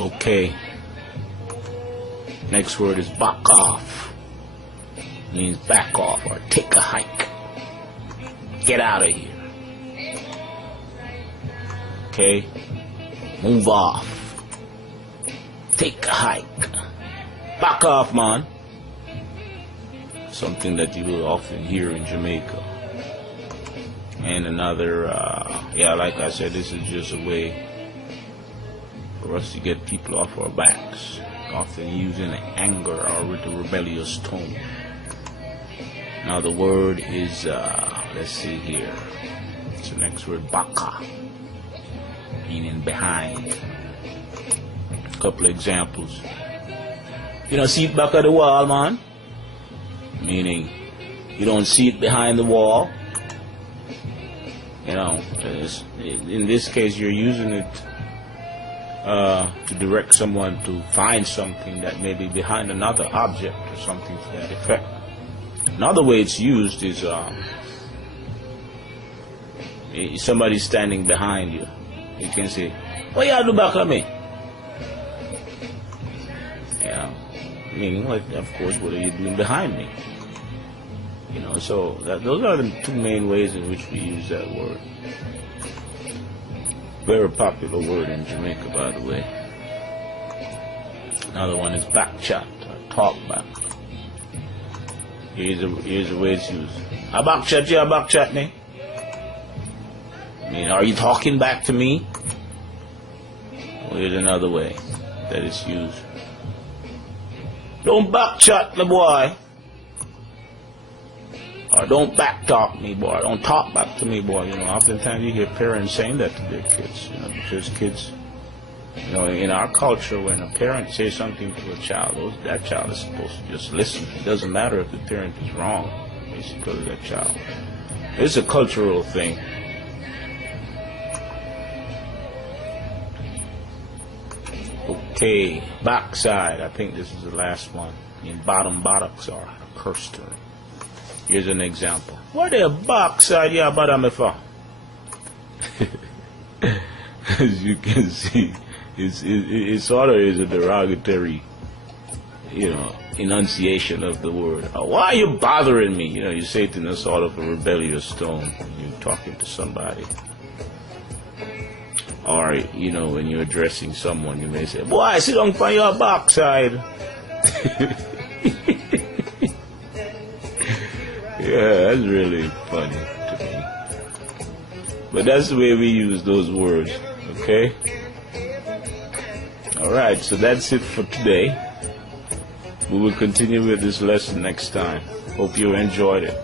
Okay. Next word is back off. Means back off or take a hike. Get out of here. Okay. Move off. Take a hike. Back off, man. Something that you will often hear in Jamaica. And another, like I said, this is just a way for us to get people off our backs, often using anger or with a rebellious tone. Now the word is, let's see here, it's the next word, baka, meaning behind. A couple of examples. You don't see it back of the wall, man, meaning you don't see it behind the wall. You know, in this case you're using it to direct someone to find something that may be behind another object or something to that effect. Another way it's used is somebody standing behind you. You can say, "What you do back of me?" Yeah, meaning, like, of course, what are you doing behind me? You know, so those are the two main ways in which we use that word. Very popular word in Jamaica, by the way. Another one is back chat, or talk back. Here's the way it's used. I back chat you, I back chat me. I mean, are you talking back to me? Well, here's another way that it's used. Don't back chat me, boy. Or don't back talk me, boy. Don't talk back to me, boy. You know, oftentimes you hear parents saying that to their kids. You know, because kids, you know, in our culture, when a parent says something to a child, that child is supposed to just listen. It doesn't matter if the parent is wrong, basically, to that child. It's a cultural thing. Okay, backside. I think this is the last one. In bottom buttocks are a curse term. Here's an example. What the backside you bother me for? As you can see, it sort of is a derogatory, you know, enunciation of the word. Why are you bothering me? You know, you say it in a sort of a rebellious tone when you're talking to somebody. Or, you know, when you're addressing someone, you may say, "Boy, sit down on your backside." Yeah, that's really funny to me. But that's the way we use those words, okay? Alright, so that's it for today. We will continue with this lesson next time. Hope you enjoyed it.